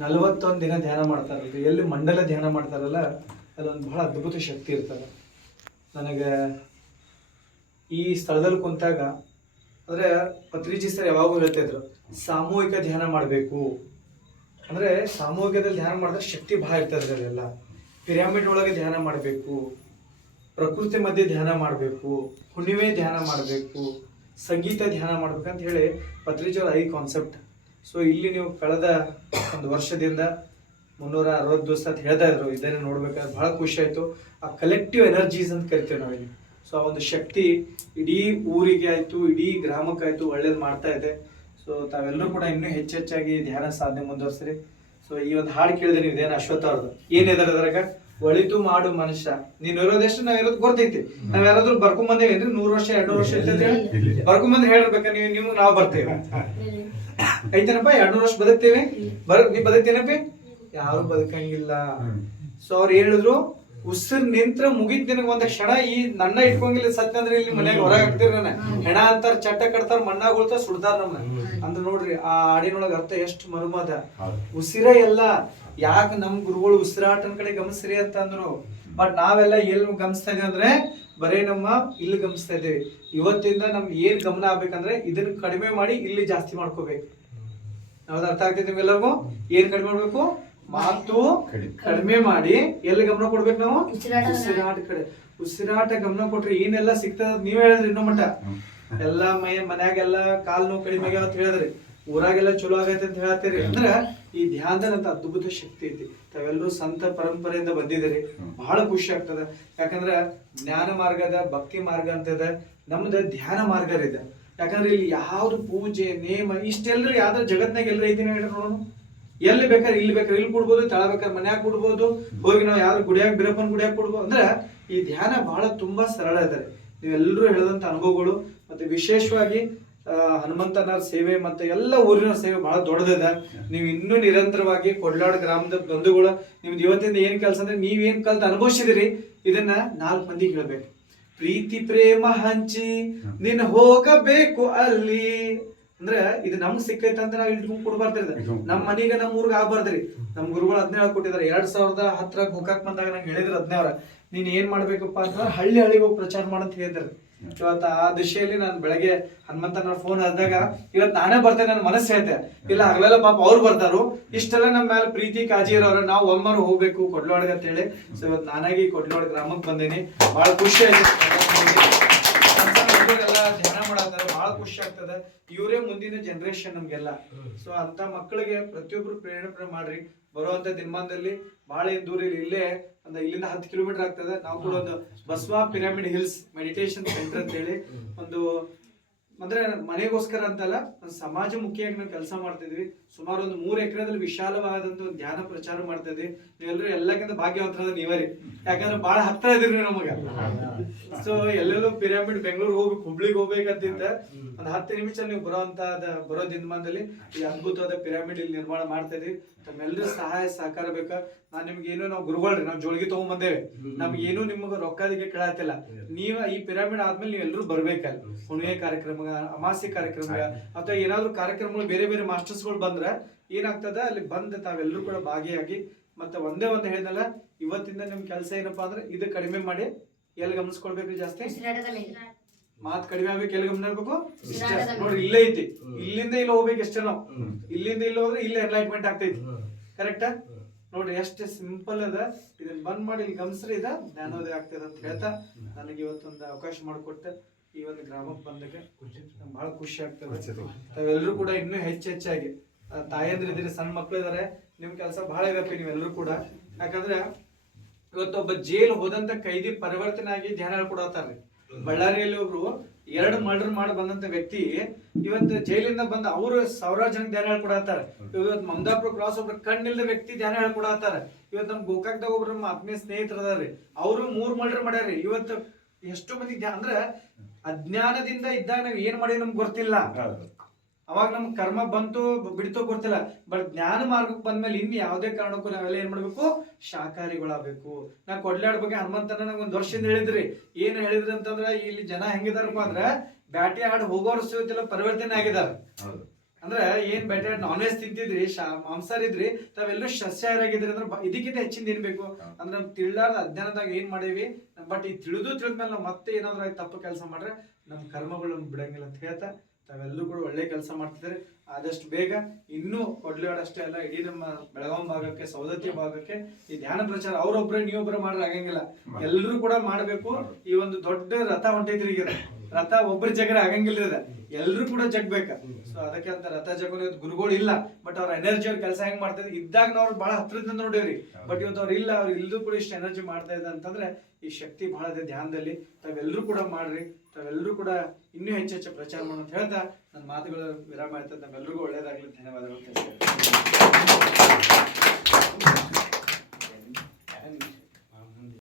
41 ದಿನ ಧ್ಯಾನ ಮಾಡ್ತಾರಲ್ರಿ, ಎಲ್ಲಿ ಮಂಡಲ ಧ್ಯಾನ ಮಾಡ್ತಾರಲ್ಲ ಅಲ್ಲೊಂದು ಬಹಳ ಅದ್ಭುತ ಶಕ್ತಿ ಇರ್ತದೆ. ನನಗೆ ಈ ಸ್ಥಳದಲ್ಲಿ ಕುಂತಾಗ ಅಂದರೆ ಪತ್ರಿಜಿ ಸರ್ ಯಾವಾಗೂ ಹೇಳ್ತಾ ಇದ್ರು, ಸಾಮೂಹಿಕ ಧ್ಯಾನ ಮಾಡಬೇಕು. ಅಂದರೆ ಸಾಮೂಹಿಕದಲ್ಲಿ ಧ್ಯಾನ ಮಾಡಿದ್ರೆ ಶಕ್ತಿ ಭಾಳ ಇರ್ತದೆ. ಅಲ್ಲೆಲ್ಲ ಪಿರಾಮಿಡ್ ಒಳಗೆ ಧ್ಯಾನ ಮಾಡಬೇಕು, ಪ್ರಕೃತಿ ಮಧ್ಯೆ ಧ್ಯಾನ ಮಾಡಬೇಕು, ಹುಣ್ಣಿಮೆ ಧ್ಯಾನ ಮಾಡಬೇಕು, ಸಂಗೀತ ಧ್ಯಾನ ಮಾಡ್ಬೇಕಂತ ಹೇಳಿ ಪತ್ರಿಜಿ ಅವ್ರ 5 ಕಾನ್ಸೆಪ್ಟ್. ಸೊ ಇಲ್ಲಿ ನೀವು ಕಳೆದ ಒಂದು ವರ್ಷದಿಂದ 360 ದಿವಸ ಅಂತ ಹೇಳ್ತಾ ಇದ್ರು, ಇದನ್ನೇ ನೋಡ್ಬೇಕಾದ್ರೆ ಬಹಳ ಖುಷಿ ಆಯಿತು. ಆ ಕಲೆಕ್ಟಿವ್ ಎನರ್ಜೀಸ್ ಅಂತ ಕರಿತೀವಿ ನಾವಿಲ್ಲಿ. ಸೊ ಆ ಒಂದು ಶಕ್ತಿ ಇಡೀ ಊರಿಗೆ ಆಯಿತು, ಇಡೀ ಗ್ರಾಮಕ್ಕಾಯಿತು ಒಳ್ಳೇದು ಮಾಡ್ತಾ ಇದೆ. ಸೊ ತಾವೆಲ್ಲರೂ ಕೂಡ ಇನ್ನೂ ಹೆಚ್ಚೆಚ್ಚಾಗಿ ಧ್ಯಾನ ಸಾಧನೆ ಮುಂದುವರ್ಸ್ರಿ. ಸೊ ಈ ಒಂದು ಹಾಡು ಕೇಳಿದ್ರೆ ನೀವು ಇದೇನು ಅಶ್ವತ್ಥ ಅವ್ರದ್ದು ಏನಿದಾರೆ ಅದ್ರಾಗ, ಒಳಿತು ಮಾಡು ಮನುಷ್ಯ, ನೀನು ಇರೋದೆಷ್ಟು ನಾವ್ ಇರೋದು ಗೊತ್ತೈತಿ. ನಾವ್ ಯಾರಾದ್ರೂ ಬರ್ಕೊಂಬಂದೇವೇನ್ರಿ 100 ವರ್ಷ 200 ವರ್ಷ ಇರ್ತೈತಿ ಬರ್ಕೊಂಬಂದ್ರೆ ಹೇಳ್ಬೇಕ ನೀವು ನಾವು ಬರ್ತೇವೆ ಐತೇನಪ್ಪ 200 ವರ್ಷ ಬದುಕ್ತೇವೆ ನೀ ಬದುಕ್ತೇನಪ್ಪಿ? ಯಾರು ಬದುಕಂಗಿಲ್ಲ. ಸೊ ಅವ್ರು ಹೇಳಿದ್ರು ಉಸಿರು ನಿಂತ್ರ ಮುಗಿತ್ ನಿನಗ ಒಂದ್ ಕ್ಷಣ ಈ ನನ್ನ ಇಟ್ಕೊಂಗಿಲ್ಲ ಸತ್ಯ ಅಂದ್ರೆ ಇಲ್ಲಿ ಮನ್ಯಾಗ ಹೊರಗೆ ಹಾಕ್ತಿರ ನನ್ನ ಹೆಣ ಅಂತಾರ, ಚಟ್ಟ ಕಟ್ತಾರ, ಮಣ್ಣಾಗೊಳ್ತಾರ, ಸುಡ್ತಾರ ನಮ್ಮನ್ನ ಅಂದ್ರ ನೋಡ್ರಿ ಆ ಹಾಡಿನೊಳಗ ಅರ್ಥ ಎಷ್ಟು ಮರ್ಮದ. ಉಸಿರ ಎಲ್ಲ ಯಾಕೆ ನಮ್ ಗುರುಗಳು ಉಸಿರಾಟನ ಕಡೆ ಗಮನಿಸ್ರಿ ಅಂತ ಅಂದ್ರು. ಬಟ್ ನಾವೆಲ್ಲ ಎಲ್ಲಿ ಗಮನಿಸ್ತಾ ಇದೀವಿ ಅಂದ್ರೆ ಬರೇ ನಮ್ಮ ಇಲ್ಲಿ ಗಮನಿಸ್ತಾ ಇದ್ದೇವೆ. ಇವತ್ತಿಂದ ನಮ್ಗೆ ಏನ್ ಗಮನ ಆಗ್ಬೇಕಂದ್ರೆ ಇದನ್ನ ಕಡಿಮೆ ಮಾಡಿ ಇಲ್ಲಿ ಜಾಸ್ತಿ ಮಾಡ್ಕೋಬೇಕು. ನಾವ್ ಅರ್ಥ ಆಗ್ತೈತಿ ನಿಮ್ಗೆಲ್ಲರಿಗೂ? ಏನ್ ಕಡಿಮೆ ಮಾಡ್ಬೇಕು? ಮಾತು ಕಡಿಮೆ ಮಾಡಿ ಎಲ್ಲಿ ಗಮನ ಕೊಡ್ಬೇಕು ನಾವು? ಉಸಿರಾಟ ಕಡೆ. ಉಸಿರಾಟ ಗಮನ ಕೊಟ್ರೆ ಏನೆಲ್ಲ ಸಿಗ್ತದ ನೀವ್ ಹೇಳಿದ್ರಿ ಇನ್ನೂ ಮಟ್ಟ. ಎಲ್ಲಾ ಮನ್ಯಾಗೆಲ್ಲ ಕಾಲ್ ನೋವು ಕಡಿಮೆ ಆಗ್ಯಾವ ಅಂತ ಹೇಳಿದ್ರಿ, ಊರಾಗೆಲ್ಲ ಚಲೋ ಆಗೈತೆ ಅಂತ ಹೇಳ್ತೀರಿ. ಅಂದ್ರ ಈ ಧ್ಯಾನದಂತ ಅದ್ಭುತ ಶಕ್ತಿ ಐತಿ. ತಾವೆಲ್ಲರೂ ಸಂತ ಪರಂಪರೆಯಿಂದ ಬಂದಿದ್ದೀರಿ, ಬಹಳ ಖುಷಿ ಆಗ್ತದ. ಯಾಕಂದ್ರ ಜ್ಞಾನ ಮಾರ್ಗದ ಭಕ್ತಿ ಮಾರ್ಗ ಅಂತ ಇದೆ, ನಮ್ದು ಧ್ಯಾನ ಮಾರ್ಗ ಇದೆ. ಯಾಕಂದ್ರೆ ಇಲ್ಲಿ ಯಾವ್ದು ಪೂಜೆ ನೇಮ ಇಷ್ಟೆಲ್ಲರೂ ಯಾವ್ದು ಜಗತ್ನಾಗ ಎಲ್ಲರೂ ಐತಿ ಹೇಳಿ ನೋಡೋಣ. ಎಲ್ಲಿ ಬೇಕಾದ್ರೆ ಇಲ್ಲಿ ಬೇಕಾದ್ರೆ ಇಲ್ಲಿ ಕೊಡ್ಬೋದು, ತಳ ಬೇಕಾದ್ರೆ ಮನ್ಯಾಗ ಕೊಡ್ಬೋದು, ಹೋಗಿ ನಾವು ಯಾವ್ದು ಗುಡಿಯಾಗ ಬಿರಪ್ಪನ ಗುಡಿಯಾಗ ಕೊಡ್ಬೋದು. ಅಂದ್ರೆ ಈ ಧ್ಯಾನ ಬಹಳ ತುಂಬಾ ಸರಳ ಇದ್ದಾರೆ. ನೀವೆಲ್ಲರೂ ಹೇಳಿದಂತ ಅನುಭವಗಳು ಮತ್ತೆ ವಿಶೇಷವಾಗಿ ಹನುಮಂತನ ಸೇವೆ ಮತ್ತೆ ಎಲ್ಲ ಊರಿನ ಸೇವೆ ಬಹಳ ದೊಡ್ಡದಿದೆ. ನೀವು ಇನ್ನೂ ನಿರಂತರವಾಗಿ ಕೊಡ್ಲಾಡ್ ಗ್ರಾಮದ ಬಂಧುಗಳು ನಿಮ್ದು ಇವತ್ತಿಂದ ಏನ್ ಕೆಲಸ ಅಂದ್ರೆ ನೀವೇನ್ ಕಲ್ತ ಅನುಭವಿಸಿದಿರಿ ಇದನ್ನ 4 ಮಂದಿಗೆ ಹೇಳ್ಬೇಕು. ಪ್ರೀತಿ ಪ್ರೇಮ ಹಂಚಿ ನೀನ್ ಹೋಗಬೇಕು ಅಲ್ಲಿ ಅಂದ್ರೆ ಇದು ನಮ್ಗ್ ಸಿಕ್ಕೈತೆ ಅಂತ ನಾವ್ ಇಲ್ಲಿ ಕೊಡ್ಬಾರ್ದ್ರಿ. ನಮ್ ಮನೆಗೆ ನಮ್ ಊರ್ಗ ಆಗ್ಬಾರ್ದ್ರಿ. ನಮ್ ಗುರುಗಳು 17 ಕೊಟ್ಟಿದ್ದಾರೆ. 2010 ಗೋಕಾಕ್ ಬಂದಾಗ ನಂಗೆ ಹೇಳಿದ್ರು 17 ನೀನ್ ಏನ್ ಮಾಡ್ಬೇಕಪ್ಪ ಅಂತಂದ್ರೆ ಹಳ್ಳಿಗೆ ಹೋಗಿ ಪ್ರಚಾರ ಮಾಡಂತ ಹೇಳಿದ್ರು. ಇವತ್ತು ಆ ದಿಶೆಯಲ್ಲಿ ನಾನು ಬೆಳಗ್ಗೆ ಹನುಮಂತನ ಫೋನ್ ಹರಿದಾಗ ಇವತ್ತು ನಾನೇ ಬರ್ತೇನೆ ನನ್ನ ಮನಸ್ಸು ಹೇಳ್ತೆ ಇಲ್ಲ ಹಗಲೆಲ್ಲ ಪಾಪ ಅವ್ರು ಬರ್ತಾರು. ಇಷ್ಟೆಲ್ಲ ನಮ್ಮ ಮೇಲೆ ಪ್ರೀತಿ ಕಾಳಜಿ ಇರೋರು ನಾವು ಒಮ್ಮಾರು ಹೋಗ್ಬೇಕು ಕೊಡ್ಲವಾಡ್ಗೆ ಅಂತ ಹೇಳಿ. ಸೊ ಇವತ್ತು ನಾನಾಗಿ ಕೊಡ್ಲವಾಡ ಗ್ರಾಮಕ್ಕೆ ಬಂದೇನಿ. ಬಹಳ ಖುಷಿ ಆಯ್ತು. ಎಲ್ಲ ಧ್ಯಾನ ಮಾಡಾತಾರೆ, ಬಹಳ ಖುಷಿ ಆಗ್ತದೆ. ಇವರೇ ಮುಂದಿನ ಜನರೇಷನ್ ನಮ್ಗೆಲ್ಲ. ಸೊ ಅಂತ ಮಕ್ಕಳಿಗೆ ಪ್ರತಿಯೊಬ್ರು ಪ್ರೇರಣೆ ಮಾಡ್ರಿ. ಬರುವಂತ ದಿನಮಾನದಲ್ಲಿ ಬಹಳ ದೂರ ಇಲ್ಲೇ ಇಲ್ಲಿಂದ 10 ಕಿಲೋಮೀಟರ್ ಆಗ್ತದೆ. ನಾವು ಕೂಡ ಒಂದು Basava pyramid hills meditation centre ಅಂತ ಹೇಳಿ ಒಂದು ಅಂದ್ರೆ ಮನೆಗೋಸ್ಕರ ಅಂತಲ್ಲ, ಒಂದು ಸಮಾಜ ಮುಖಿಯಾಗಿ ನಾವು ಕೆಲಸ ಮಾಡ್ತಿದ್ವಿ. ಸುಮಾರು ಒಂದು 3 ಎಕರೆದಲ್ಲಿ ವಿಶಾಲವಾದಂತ ಒಂದು ಧ್ಯಾನ ಪ್ರಚಾರ ಮಾಡ್ತಾ ಇದ್ವಿ. ನೀವೆಲ್ಲರೂ ಎಲ್ಲಕ್ಕಿಂತ ಭಾಗ್ಯವಂತರ ನೀವರಿ, ಯಾಕಂದ್ರೆ ಬಹಳ ಹತ್ರ ಇದ್ರಿ ನಮಗ. ಸೊ ಎಲ್ಲೆಲ್ಲೂ ಪಿರಾಮಿಡ್ ಬೆಂಗಳೂರು ಹೋಗ್ಬೇಕು, ಹುಬ್ಳಿಗೆ ಹೋಗ್ಬೇಕಂತಿದ್ದ ಒಂದು 10 ನಿಮಿಷ ನೀವು ಬರೋ ದಿನಮಾನದಲ್ಲಿ ಈ ಅದ್ಭುತವಾದ ಪಿರಾಮಿಡ್ ಇಲ್ಲಿ ನಿರ್ಮಾಣ ಮಾಡ್ತಾ ಇದ್ವಿ. ತಮ್ಮೆಲ್ಲರೂ ಸಹಾಯ ಸಹಕಾರ ಬೇಕಾ. ನಾನ್ ನಿಮ್ಗೆ ಏನು ನಾವು ಗುರುಗಳ್ರಿ, ನಾವು ಜೋಳಿಗೆ ತಗೊಂಡ್ಬಂದೇವೆ, ನಮ್ಗೆ ಏನು ನಿಮ್ಗೆ ರೊಕ್ಕದಿಗೆ ಕೇಳತ್ತಿಲ್ಲ. ನೀವ್ ಈ ಪಿರಾಮಿಡ್ ಆದ್ಮೇಲೆ ನೀವೆಲ್ಲರೂ ಬರ್ಬೇಕಲ್ಲ. ಹುಣ್ಣಿಮೆ ಕಾರ್ಯಕ್ರಮ, ಅಮಾಸೆ ಕಾರ್ಯಕ್ರಮ ಅಥವಾ ಏನಾದ್ರು ಕಾರ್ಯಕ್ರಮಗಳು ಬೇರೆ ಬೇರೆ ಮಾಸ್ಟರ್ಸ್ಗಳು ಬಂದ್ರೆ ಏನಾಗ್ತದ ಅಲ್ಲಿ ಬಂದ್ ತಾವೆಲ್ಲರೂ ಕೂಡ ಭಾಗಿಯಾಗಿ ಮತ್ತೆ ಒಂದೇ ಹೇಳಿದಲ್ಲ, ಇವತ್ತಿಂದ ನಿಮ್ ಕೆಲಸ ಏನಪ್ಪಾ ಅಂದ್ರೆ ಇದು ಕಡಿಮೆ ಮಾಡಿ ಎಲ್ಲಿ ಗಮನಿಸ್ಕೊಳ್ಬೇಕು ಜಾಸ್ತಿ ಮಾತ್ ಕಡಿಮೆ ಆಗ್ಬೇಕು. ಎಲ್ಲಿ ಗಮನ ಇರ್ಬೇಕು ನೋಡ್ರಿ, ಇಲ್ಲೇ ಐತಿ. ಇಲ್ಲಿಂದ ಇಲ್ಲಿ ಹೋಗ್ಬೇಕು ಎಷ್ಟೇ ನಾವು. ಇಲ್ಲಿಂದ ಇಲ್ಲಿ ಹೋದ್ರೆ ಇಲ್ಲಿ ಎನ್ಲೈಟ್ಮೆಂಟ್ ಆಗ್ತೈತಿ. ಕರೆಕ್ಟಾ? ನೋಡ್ರಿ ಎಷ್ಟು ಸಿಂಪಲ್ ಅದ. ಇದನ್ನ ಬಂದ್ ಮಾಡಿ ಇಲ್ಲಿ ಗಮನಿಸ್ರಿ ಇದ ಜ್ಞಾನೋದಯ ಆಗ್ತದ ಅಂತ ಹೇಳ್ತಾ ನನಗೆ ಇವತ್ತೊಂದು ಅವಕಾಶ ಮಾಡಿಕೊಟ್ಟ ಈ ಒಂದು ಗ್ರಾಮಕ್ಕೆ ಬಂದಕ್ಕೆ ಬಹಳ ಖುಷಿ ಆಗ್ತದೆ. ತಾವೆಲ್ಲರೂ ಕೂಡ ಇನ್ನೂ ಹೆಚ್ಚಾಗಿ ತಾಯಂದ್ರ ಇದ್ರಿ, ಸಣ್ಣ ಮಕ್ಳು ಇದಾರೆ, ನಿಮ್ ಕೆಲಸ ಬಹಳ ಇದಪ್ಪ ನೀವೆಲ್ಲರೂ ಕೂಡ. ಯಾಕಂದ್ರೆ ಇವತ್ತೊಬ್ಬ ಜೈಲ್ ಹೋದಂತ ಕೈದಿ ಪರಿವರ್ತನೆ ಆಗಿ ಧ್ಯಾನ ಹೇಳ್ಕೊಡತ್ತಾರ್ರಿ. ಬಳ್ಳಾರಿಯಲ್ಲಿ ಒಬ್ರು 2 ಮರ್ಡರ್ ಮಾಡಿ ಬಂದಂತ ವ್ಯಕ್ತಿ ಇವತ್ತು ಜೈಲಿಂದ ಬಂದ ಅವರು 1000 ಜನಕ್ಕೆ ಧ್ಯಾನ ಹೇಳ್ಕೊಡತ್ತಾರ. ಇವತ್ತು ಮಮದಾಪುರ ಕ್ರಾಸ್ ಒಬ್ರು ಕಣ್ಣಿಲ್ದ ವ್ಯಕ್ತಿ ಧ್ಯಾನ ಹೇಳ್ಕೊಡತ್ತಾರ. ಇವತ್ತು ನಮ್ ಗೋಕಾಕ್ದಾಗ ಒಬ್ರು ನಮ್ಮ ಆತ್ಮೀಯ ಸ್ನೇಹಿತರು ಅದಾರ್ರಿ, ಅವರು 3 ಮರ್ಡರ್ ಮಾಡ್ಯಾರ್ರಿ. ಇವತ್ತು ಎಷ್ಟೋ ಮಂದಿ ಅಂದ್ರೆ ಅಜ್ಞಾನದಿಂದ ಇದ್ದಾಗ ನಾವ್ ಏನ್ ಮಾಡಿ ನಮ್ಗೆ ಗೊತ್ತಿಲ್ಲ. ಅವಾಗ ನಮ್ ಕರ್ಮ ಬಂತು ಬಿಡ್ತೋ ಗೊತ್ತಿಲ್ಲ. ಬಟ್ ಜ್ಞಾನ ಮಾರ್ಗಕ್ಕೆ ಬಂದ್ಮೇಲೆ ಇನ್ನು ಯಾವುದೇ ಕಾರಣಕ್ಕೂ ನಾವೆಲ್ಲ ಏನ್ ಮಾಡ್ಬೇಕು? ಶಾಕಾಹಾರಿಗಳಾಗಬೇಕು. ನಾ ಕೊಡ್ಲಾಡ್ ಬಗ್ಗೆ ಹನುಮಂತನ ನಂಗೆ 1 ವರ್ಷದಿಂದ ಹೇಳಿದ್ರಿ. ಏನ್ ಹೇಳಿದ್ರಿ ಅಂತಂದ್ರ ಇಲ್ಲಿ ಜನ ಹೆಂಗಿದಾರಪ್ಪ ಅಂದ್ರ ಬ್ಯಾಟಿ ಆಡ್ ಹೋಗೋರು ಸಿಗುತ್ತಿಲ್ಲ, ಪರಿವರ್ತನೆ ಆಗಿದಾರ. ಅಂದ್ರೆ ಏನ್ ಬೇಟೆ ನಾನ್ ವೆಜ್ ತಿಂತಿದ್ರಿ ಮಾಂಸಾಹಾರ ಇದ್ರಿ ತಾವೆಲ್ಲರೂ ಸಸ್ಯಾಹಾರಾಗಿದ್ರಿ ಅಂದ್ರೆ ಇದಕ್ಕಿಂತ ಹೆಚ್ಚಿಂದ ಏನ್ ಬೇಕು ಅಂದ್ರೆ ನಮ್ ತಿಳಿಲಾರ್ದ ಅಜ್ಞಾನದಾಗ ಏನ್ ಮಾಡೇವಿ. ಬಟ್ ಈ ತಿಳಿದ್ಮೇಲೆ ನಾವು ಮತ್ತೆ ಏನಾದ್ರು ತಪ್ಪು ಕೆಲಸ ಮಾಡ್ರೆ ನಮ್ ಕರ್ಮಗಳು ಬಿಡಂಗಿಲ್ಲ ಅಂತ ಹೇಳ್ತಾ ತಾವೆಲ್ಲರೂ ಕೂಡ ಒಳ್ಳೆ ಕೆಲಸ ಮಾಡ್ತಿದ್ದಾರೆ. ಆದಷ್ಟು ಬೇಗ ಇನ್ನೂ ಕೊಡ್ಲಿವಾಡ ಅಷ್ಟೇ ಅಲ್ಲ, ಇಡೀ ನಮ್ಮ ಬೆಳಗಾಂ ಭಾಗಕ್ಕೆ, ಸವದತ್ತಿ ಭಾಗಕ್ಕೆ ಈ ಧ್ಯಾನ ಪ್ರಚಾರ ಅವ್ರೊಬ್ರೆ ನೀವೊಬ್ರೆ ಮಾಡ್ರೆ ಆಗಂಗಿಲ್ಲ, ಎಲ್ಲರೂ ಕೂಡ ಮಾಡ್ಬೇಕು. ಈ ಒಂದು ದೊಡ್ಡ ರಥ ಹೊಂಟೈತ್ರಿ ಈಗ, ರಥ ಒಬ್ಬರ ಜಗರ ಆಗಂಗಿಲ್ಲ, ಎಲ್ರು ಕೂಡ ಜಗ್ಬೇಕ. ಸೊ ಅದಕ್ಕೆ ಅಂತ ರಥ ಜಗನ ಗುರುಗಳು ಇಲ್ಲ, ಬಟ್ ಅವ್ರ ಎನರ್ಜಿ ಅವ್ರ ಕೆಲಸ ಹೆಂಗ್ ಮಾಡ್ತಾ ಇದ್ದಾಗ ನಾವು ಬಹಳ ಹತ್ರದಿಂದ ನೋಡೇವ್ರಿ. ಬಟ್ ಇವತ್ತು ಅವ್ರು ಇಲ್ಲ, ಅವ್ರು ಇಲ್ಲೂ ಕೂಡ ಇಷ್ಟು ಎನರ್ಜಿ ಮಾಡ್ತಾ ಇದೆ ಅಂತಂದ್ರೆ ಈ ಶಕ್ತಿ ಬಹಳ ಇದೆ ಧ್ಯಾನದಲ್ಲಿ. ತಾವೆಲ್ಲರೂ ಕೂಡ ಮಾಡ್ರಿ, ತಾವೆಲ್ಲರೂ ಕೂಡ ಇನ್ನೂ ಹೆಚ್ಚು ಪ್ರಚಾರ ಮಾಡೋಣ ಅಂತ ಹೇಳ್ತಾ ನನ್ನ ಮಾತುಗಳು ವಿರಾಮ ಮಾಡ್ತಾ ನಮ್ಮೆಲ್ಲರಿಗೂ ಒಳ್ಳೇದಾಗ್ಲಿ. ಧನ್ಯವಾದಗಳು.